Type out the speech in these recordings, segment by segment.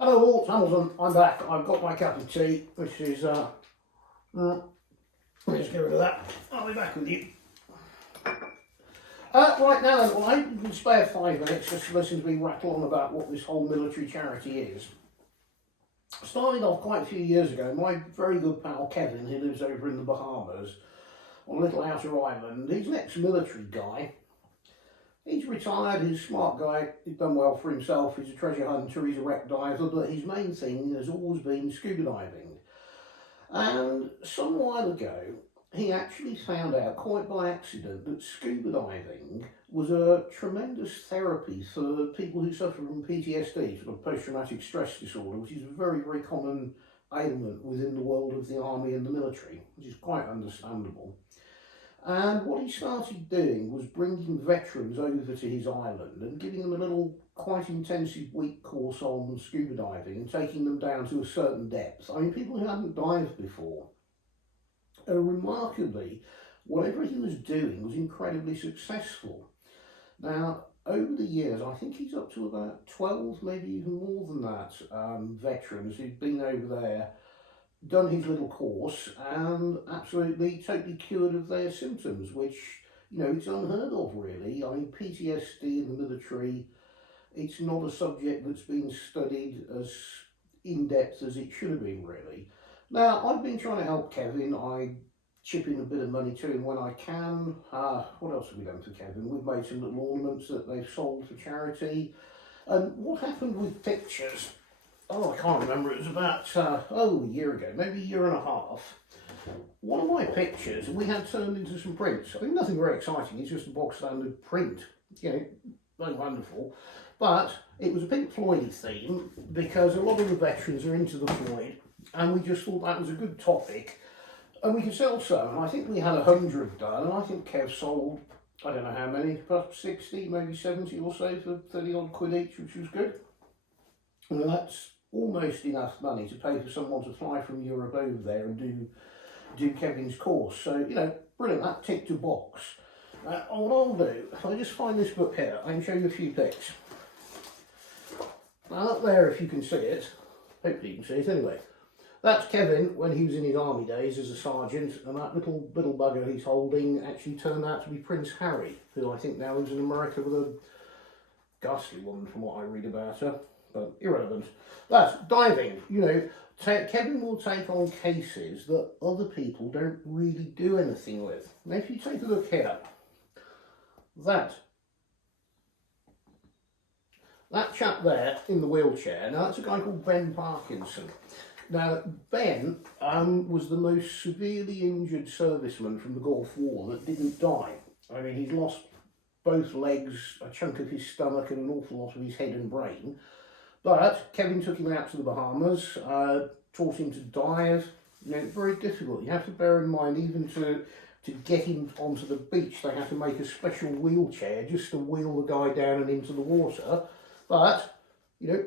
Hello all, it's Hamilton. I'm back. I've got my cup of tea, which is, let's get rid of that. I'll be back with you. Right now, well, I hope you can spare 5 minutes just to listen to me rattle on about what this whole military charity is. Started off quite a few years ago, my very good pal Kevin, who lives over in the Bahamas, on a little outer island, he's an ex-military guy. He's retired, he's a smart guy, he's done well for himself, he's a treasure hunter, he's a wreck diver, but his main thing has always been scuba diving. And some while ago, he actually found out, quite by accident, that scuba diving was a tremendous therapy for people who suffer from PTSD, sort of post-traumatic stress disorder, which is a very, very common ailment within the world of the army and the military, which is quite understandable. And what he started doing was bringing veterans over to his island and giving them a little quite intensive week course on scuba diving and taking them down to a certain depth. I mean, people who hadn't dived before. Remarkably, whatever he was doing was incredibly successful. Now, over the years, I think he's up to about 12, maybe even more than that, veterans who've been over there, done his little course and absolutely totally cured of their symptoms, which, you know, it's unheard of really. I mean, PTSD in the military, it's not a subject that's been studied as in depth as it should have been really. Now, I've been trying to help Kevin. I chip in a bit of money to him when I can. What else have we done for Kevin? We've made some little ornaments that they've sold for charity. And what happened with pictures? Oh, I can't remember, it was about, a year ago, maybe a year and a half. One of my pictures we had turned into some prints. I mean, nothing very exciting, it's just a bog standard print, you know, very wonderful. But it was a Pink Floyd theme because a lot of the veterans are into the Floyd, and we just thought that was a good topic. And we could sell some, and I think we had 100 done, and I think Kev sold, I don't know how many, perhaps 60, maybe 70 or so for 30 odd quid each, which was good. And that's almost enough money to pay for someone to fly from Europe over there and do Kevin's course. So, you know, brilliant, that ticked a box. What I'll do, if I just find this book here, I can show you a few pics. Now up there, if you can see it, hopefully you can see it anyway, that's Kevin when he was in his army days as a sergeant, and that little bugger he's holding actually turned out to be Prince Harry, who I think now lives in America with a ghastly woman from what I read about her. But irrelevant. That's diving. You know, Kevin will take on cases that other people don't really do anything with. Now, if you take a look here, that chap there in the wheelchair, now that's a guy called Ben Parkinson. Now, Ben was the most severely injured serviceman from the Gulf War that didn't die. I mean, he's lost both legs, a chunk of his stomach, and an awful lot of his head and brain. But Kevin took him out to the Bahamas, taught him to dive. You know, very difficult. You have to bear in mind, even to get him onto the beach, they have to make a special wheelchair just to wheel the guy down and into the water. But, you know,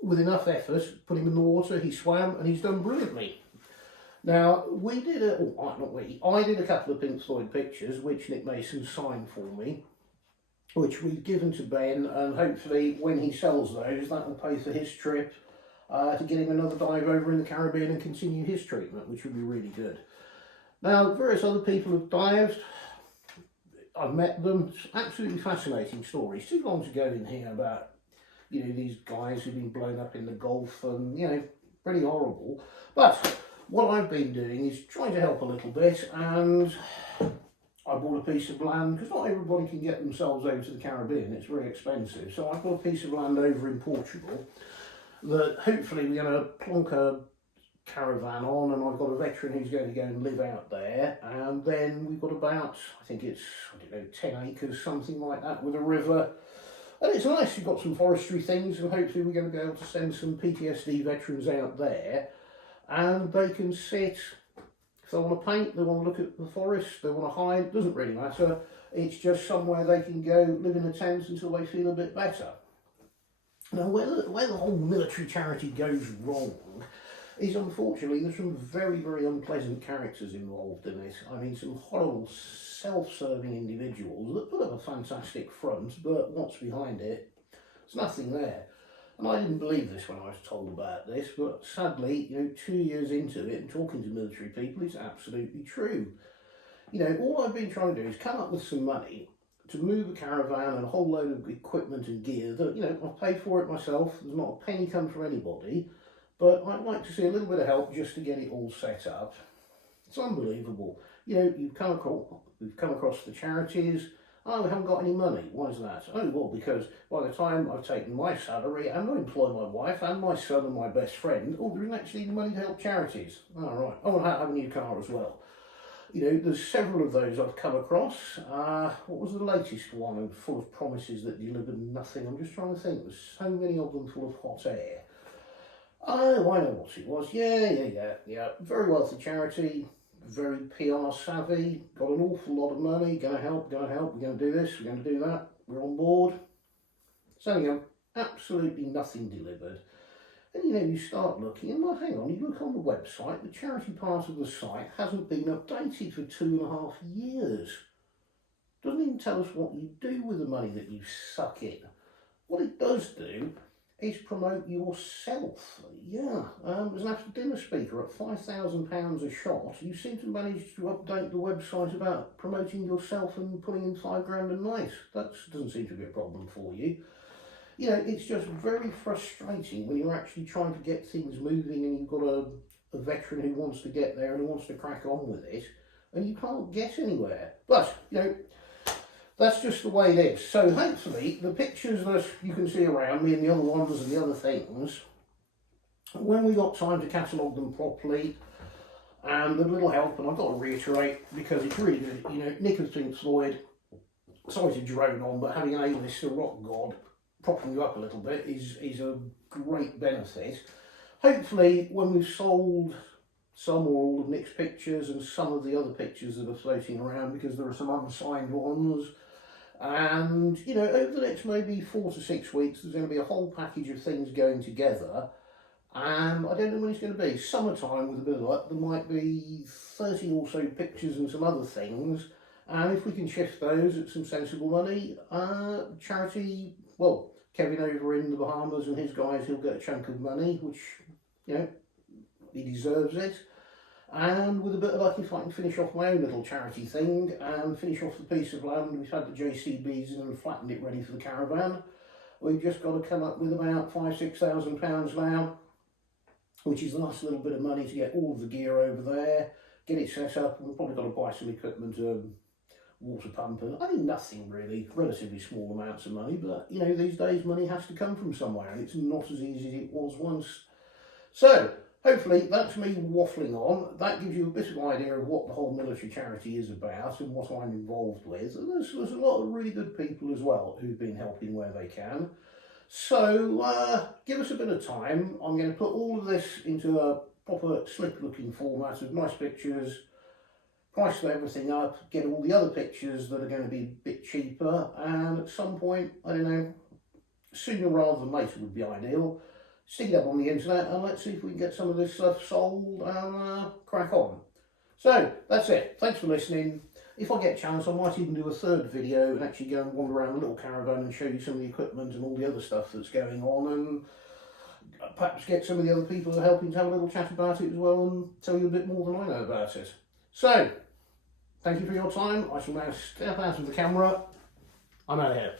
with enough effort, put him in the water, he swam, and he's done brilliantly. Now, I did a couple of Pink Floyd pictures, which Nick Mason signed for me, which we've given to Ben, and hopefully when he sells those, that will pay for his trip to get him another dive over in the Caribbean and continue his treatment, which would be really good. Now, various other people have dived. I've met them. It's absolutely fascinating stories. Too long to go in here about, you know, these guys who've been blown up in the Gulf and, you know, pretty horrible. But what I've been doing is trying to help a little bit, and I bought a piece of land, because not everybody can get themselves over to the Caribbean, it's very expensive. So I bought a piece of land over in Portugal that hopefully we're going to plonk a caravan on, and I've got a veteran who's going to go and live out there. And then we've got about, I think it's, 10 acres, something like that, with a river. And it's nice, you've got some forestry things, and hopefully we're going to be able to send some PTSD veterans out there, and they can sit. If they want to paint, they want to look at the forest, they want to hide, doesn't really matter. It's just somewhere they can go live in a tent until they feel a bit better. Now, where the whole military charity goes wrong is, unfortunately, there's some very, very unpleasant characters involved in it. I mean, some horrible, self-serving individuals that put up a fantastic front, but what's behind it? There's nothing there. And I didn't believe this when I was told about this, but sadly, 2 years into it and talking to military people, it's absolutely true. All I've been trying to do is come up with some money to move a caravan and a whole load of equipment and gear that, I've paid for it myself. There's not a penny come from anybody, but I'd like to see a little bit of help just to get it all set up. It's unbelievable. We've come across the charities. Oh, we haven't got any money. Why is that? Oh, well, because by the time I've taken my salary and I employ my wife and my son and my best friend, there isn't actually any money to help charities. Oh, right. Oh, and I have a new car as well. There's several of those I've come across. What was the latest one? Full of promises that delivered nothing. I'm just trying to think. There's so many of them full of hot air. Oh, I know what it was. Yeah. Very wealthy charity. Very PR savvy, got an awful lot of money, going to help, we're going to do this, we're going to do that, we're on board. So absolutely nothing delivered. And you start looking, and well, hang on, you look on the website, the charity part of the site hasn't been updated for 2.5 years. Doesn't even tell us what you do with the money that you suck in. What it does do is promote yourself. There's an after dinner speaker at £5,000 a shot. You seem to manage to update the website about promoting yourself and putting in £5 a night. That doesn't seem to be a problem for you. It's just very frustrating when you're actually trying to get things moving and you've got a veteran who wants to get there and who wants to crack on with it, and you can't get anywhere. But, that's just the way it is. So hopefully the pictures that you can see around me and the other ones and the other things, when we got time to catalogue them properly and with a little help, and I've got to reiterate because it's really good, Nick of Pink Floyd, sorry to drone on, but having an A-list rock god propping you up a little bit is a great benefit. Hopefully when we've sold some or all of Nick's pictures and some of the other pictures that are floating around, because there are some unsigned ones, and over the next maybe 4 to 6 weeks there's going to be a whole package of things going together, and I don't know when it's going to be. Summertime, with a bit of luck, there might be 30 or so pictures and some other things, and if we can shift those at some sensible money, charity, well, Kevin over in the Bahamas and his guys, he'll get a chunk of money, which he deserves it. And with a bit of luck, if I can finish off my own little charity thing and finish off the piece of land we've had the JCBs in and flattened it ready for the caravan, we've just got to come up with about £5,000-6,000 now, which is a nice little bit of money to get all of the gear over there, get it set up, and we've probably got to buy some equipment, water pump, and I mean nothing really, relatively small amounts of money, but these days money has to come from somewhere and it's not as easy as it was once. So hopefully that's me waffling on. That gives you a bit of an idea of what the whole military charity is about and what I'm involved with. And there's a lot of really good people as well who've been helping where they can. So give us a bit of time. I'm going to put all of this into a proper slick looking format of nice pictures, price everything up, get all the other pictures that are going to be a bit cheaper, and at some point, I don't know, sooner rather than later would be ideal, stick it up on the internet and let's see if we can get some of this stuff sold and crack on. So that's it. Thanks for listening. If I get a chance, I might even do a third video and actually go and wander around the little caravan and show you some of the equipment and all the other stuff that's going on, and perhaps get some of the other people who are helping to have a little chat about it as well and tell you a bit more than I know about it. So, thank you for your time. I shall now step out of the camera. I'm out of here.